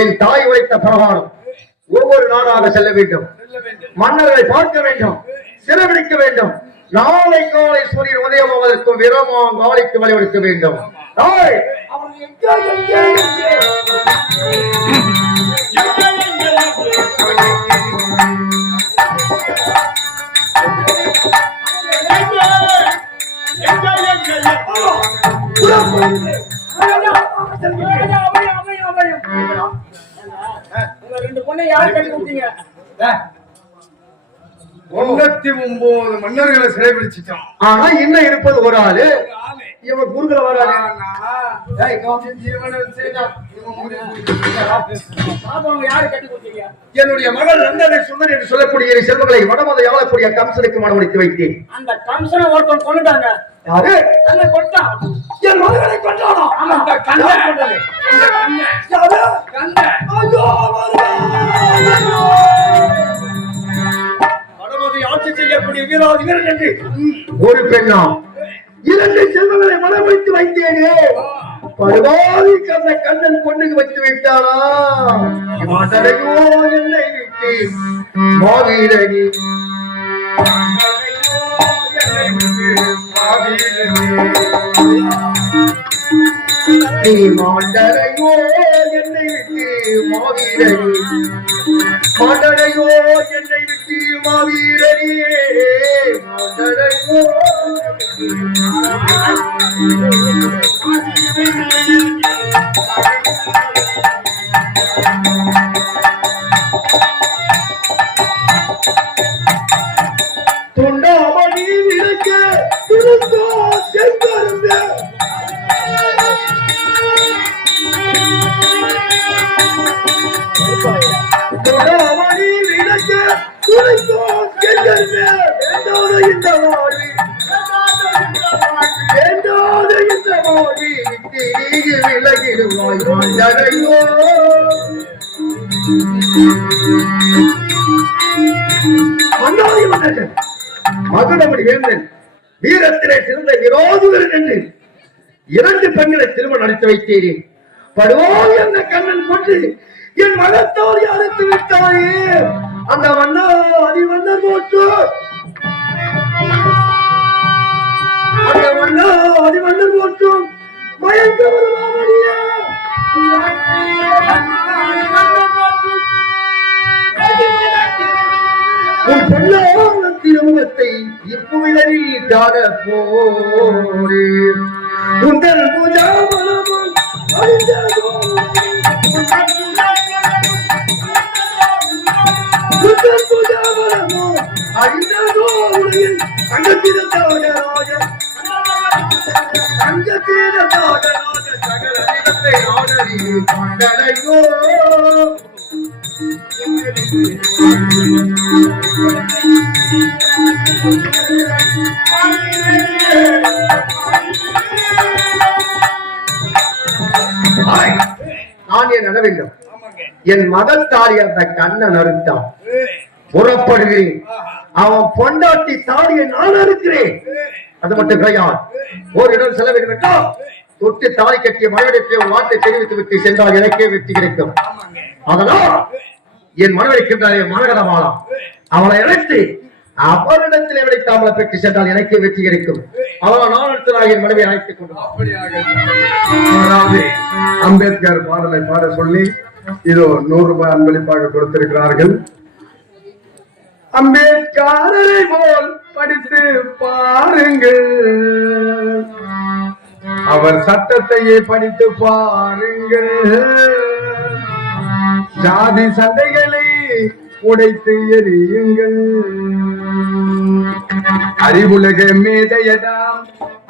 என் தாய் உழைத்த பிரகாரம் ஒவ்வொரு நாடாக செல்ல வேண்டும், மன்னர்களை பார்க்க வேண்டும், சிறைபிடிக்க வேண்டும். நாளை காலை சூரியன் உதயமாவதற்கும் விரமாங்காலைக்கு வழிவகுக்க வேண்டும். ரெண்டு பொண்ணை யாரு கட்டி கொடுத்தீங்க? 99 மன்னர்களை சிறைபிடிச்சிட்டோம். ஆனா இன்னும் இருப்பது ஒரு ஆளு. இவன் குறுக்கல வராது. யாரு கட்டி கொடுத்தீங்க? என்னுடைய மகள் நந்தனை சுந்தரி என்று சொல்லக்கூடிய செல்வங்களை வடமதை ஆளக்கூடிய கம்சனுக்கு மனமுடித்து வைத்தேன். அந்த கம்சனை ஒருத்தன் கொண்டுட்டாங்க. யாரு? என்ன கொண்டான்? என் மகளை கொண்டானோ? அந்த கண்ணை கொண்டது. அந்த கண்ணை. யாரு? கண்ணை. ஐயோ வடமதை ஆட்சி செய்யக்கூடிய வீராதி வீரன் என்று ஒரு பெண்ணா 2 செல்வங்களை மனமுடித்து வைத்தேனே. படுவாதிக்கு அந்த கண்ணன் பொண்ணுக்கு வைத்து விட்டானா? மாதரையோ என்னை விட்டு மாவீரனி நீ மாண்டரையோ என்னை விட்டு மாவீரனி, மாண்டரையோ என்னை விட்டு மாவீரனியே, மாண்டரையோ துண்டாமணி விளக்க திருந்தோ செங்கருந்த துண்டாமணி விளக்க துளைந்தோ செங்கருந்த வேண்டாத இந்த வாடி, வேண்டாத இந்த வாடி விட்டு நீங்கி விலகிடுவாய் மாண்டரையோ. மகுடமணி வேந்தன் வீரத்திலே சிறந்த விரோதிகள் என்று 2 பெண்களை திருமணம் நடத்தி வைத்தேன். படுவோம் என்ற கண்ணன் கொண்டு என் மகத்தோடு அழைத்து விட்டாயே. அந்த மன்னா அதிமன்னர் போற்று, அந்த மன்னா அதிமன்னர் போற்றும் மயங்க வருவாமணியா. உன் பெண்ணான திருமணத்தை இப்புவிழலில் காண போரே. உங்கள் பூஜாமலமும் அழிந்ததோ, உங்கள் பூஜாமலமும் அழிந்ததோ உலகில் தங்கத்திரத்தோட ராஜ, தங்கத்திரத்தோட ராஜ சகல நிலத்தை நாடறி கண்டனையோ. நான் என் நட வேண்டும். என் மதத்தாரி அந்த கண்ணன் அறுத்தான். புறப்படுகிறேன். அவன் பொண்டாட்டி தாடியை நான் அறுக்கிறேன். அது மட்டும் கிடையாது. ஒரு இடம் செல்ல வேண்டும் என்றால் தொட்டு தாலி கட்டிய மனைவிடத்தை ஒரு வார்த்தை தெரிவித்து விட்டு சென்றால் எனக்கே வெற்றி கிடைக்கும். அதனால் என் மனைவிக்கின்றாரே மரகதமாலா, அவளை இணைத்து அவரிடத்தில் விடைத்து அவளை பெற்று சென்றால் எனக்கே வெற்றி கிடைக்கும். அவள் நான் என் மனைவியை அழைத்துக் கொண்டு அம்பேத்கர் பாடலை பாட சொல்லி இதோ 100 ரூபாய் அன்பளிப்பாக கொடுத்திருக்கிறார்கள். அம்பேத்கரை போல் படித்து பாருங்கள், அவர் சட்டத்தையே படித்து பாருங்கள், ஜாதி சண்டைகளை உடைத்து எறியுங்கள். அறிவுலக மேதையடாம்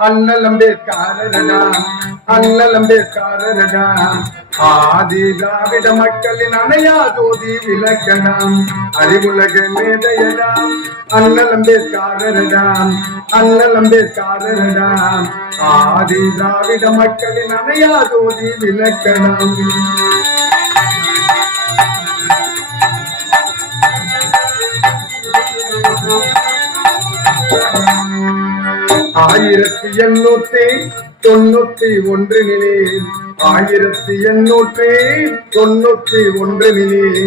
அண்ணல் அம்பேத்கரடாம், அண்ணல் அம்பேத்கரடாம், ஆதி திராவிட மக்களின் அணையா ஜோதி விளக்கணம். அறிவுலக மேதையடாம் அண்ணல் அம்பேத்கரடாம், அண்ணல் அம்பேத்கரடாம், ஆதி திராவிட மக்களின் அணையா ஜோதி விளக்கணம். ஆயிரத்தி 891 1891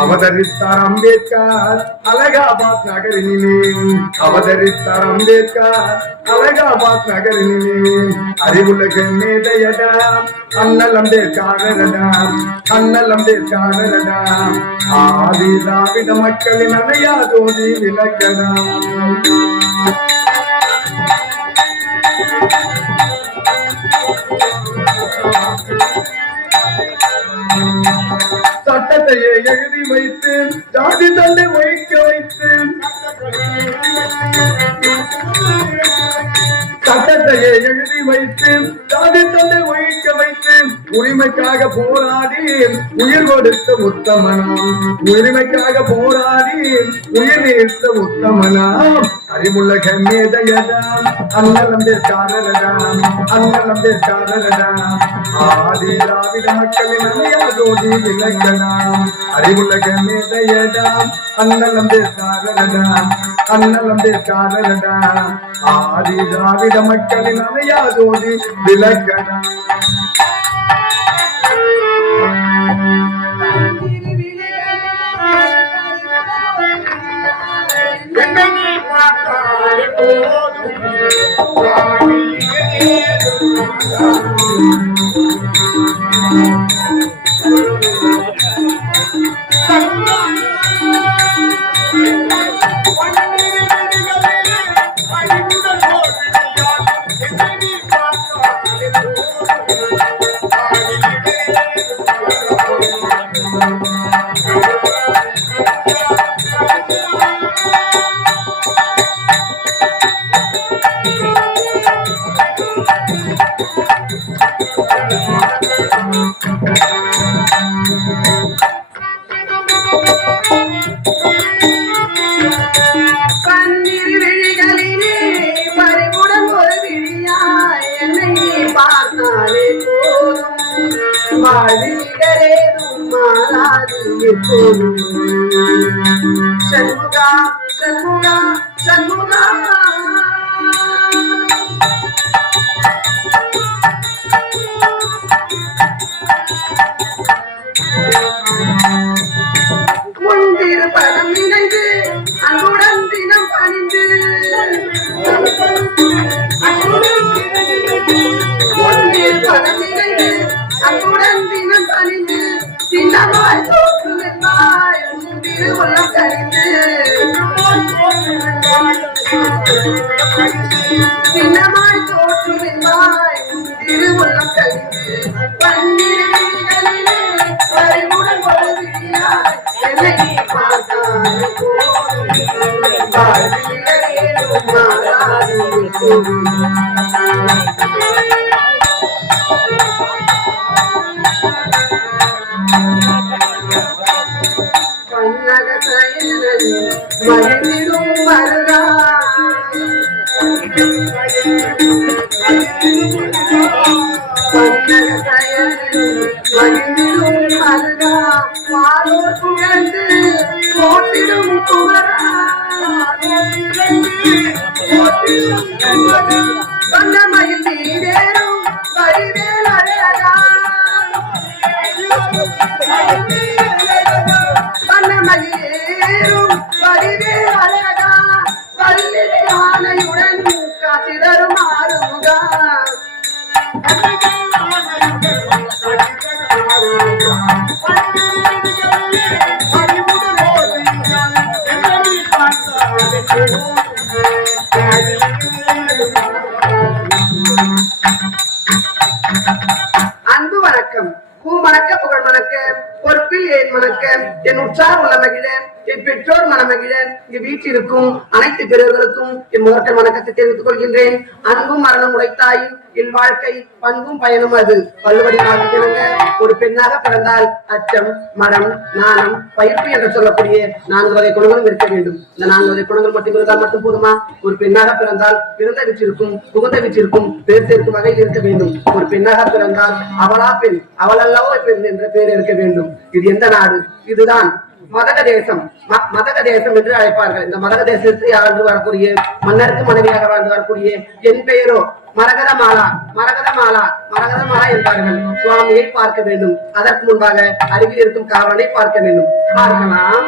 அவதரித்தார் அம்பேத்கர் அலகாபாத் நகரினிலே. அவதரித்தார் அம்பேத்கர் அலகாபாத் நகரினிலே. அறிவுலக மேதையடா அண்ணல் அம்பேத்கரடா, அண்ணல் அம்பேத்கரடா. ஆதி திராவிட மக்களின் அணையா ஜோதி விளக்கடா. சட்டத்தையே எழுதி வைத்து ஜாதி தண்டை வைக்க வைத்து, சட்டத்தையே எழுதி வைத்து ஜாதி தண்டை வைக்க வைத்து, உரிமைக்காக போராடி உயிர் கொடுத்த உத்தமனாம், உரிமைக்காக போராடி உயிர் நீர்த்த உத்தமனாம். அறிவுலக மேதையடாம் அண்ணல் அம்பேத்கரடாம், அண்ணல் அம்பேத்கரடாம். ஆதி திராவிட மக்களின் அணையா ஜோதி விளக்கடாம். அறிவுலக மேதையடாம் அண்ணல் அம்பேத்கரடாம், அண்ணல் அம்பேத்கரடாம். ஆதி திராவிட மக்களின் அணையா ஜோதி விளக்கடாம். சண்முகா சண்முகா சண்முகா முந்திரு பதம் நினைந்து அன்புடன் தினம் பணிந்து, முந்திரு பதம் நினைந்து அன்புடன் தினம் பணிந்து, சின்னமாய் தோற்றுவாய் முந்திரு உள்ளம் கழிந்து, சின்னமாய் தோற்றுவாய் முந்திரு உள்ளம் கழிந்து. பன்னிரவிகளிலே பறிவுடன் வருகிறாய் என்னை நீ பார்த்தாய் மகிழ்ந்திடும் மருகா, மகிழ்ந்திடும் மருகா, மாலோர் புகழ்ந்து போட்டிடும் குமரா, சொன்ன மகிழ்ந்தேரும் வரிவேல் அழகா, சொன்ன மகிழேரும் வரிவேல் அழகா, வள்ளி ஆணையுடன் காத்திடரும் ஆறுமுகா. அன்பு வணக்கம், பூ மணக்க புகழ் மணக்க பொறுப்பில் ஏன் மணக்க என் உற்சார் உள்ள மகிழன், என் பெற்றோர் மனமகிழன், இங்கு வீட்டிற்கும் அனைத்து பெரியவர்களுக்கும் என் முதற்கண் வணக்கத்தை தெரிவித்துக் கொள்கின்றேன். அன்பும் மரணம் உடைத்தாயின் என் வாழ்க்கை பண்பும் பயனும் அது. வள்ளுவடி வாழ்க்கையினங்க ஒரு பெண்ணாக பிறந்தால் அச்சம், மனம், நாணம், பயிர்ப்பு என்று சொல்லக்கூடிய 4 வகை குணங்களும் இருக்க வேண்டும். இந்த 4 வகை குணங்கள் மட்டும் இருந்தால் மட்டும் போதுமா? ஒரு பெண்ணாக பிறந்தால் பிறந்த வீட்டிற்கும் புகுந்த வீட்டிற்கும் பேர் சேர்க்கும் வகையில் இருக்க வேண்டும். ஒரு பெண்ணாக பிறந்தால் அவளா பெண், அவளல்லவோ பெண் என்ற பெயர் இருக்க வேண்டும். இது எந்த நாடு? இதுதான் மதக தேசம் மதக தேசம் என்று அழைப்பார்கள். இந்த மதக தேசத்தை ஆண்டு வரக்கூடிய மன்னருக்கு மனைவியாக வாழ்ந்து வரக்கூடிய என் பெயரோ மரகத மாலா என்பார்கள். சுவாமியை பார்க்க வேண்டும். அதற்கு முன்பாக அருகில் இருக்கும் காவலனை பார்க்க வேண்டும். பார்க்கலாம்.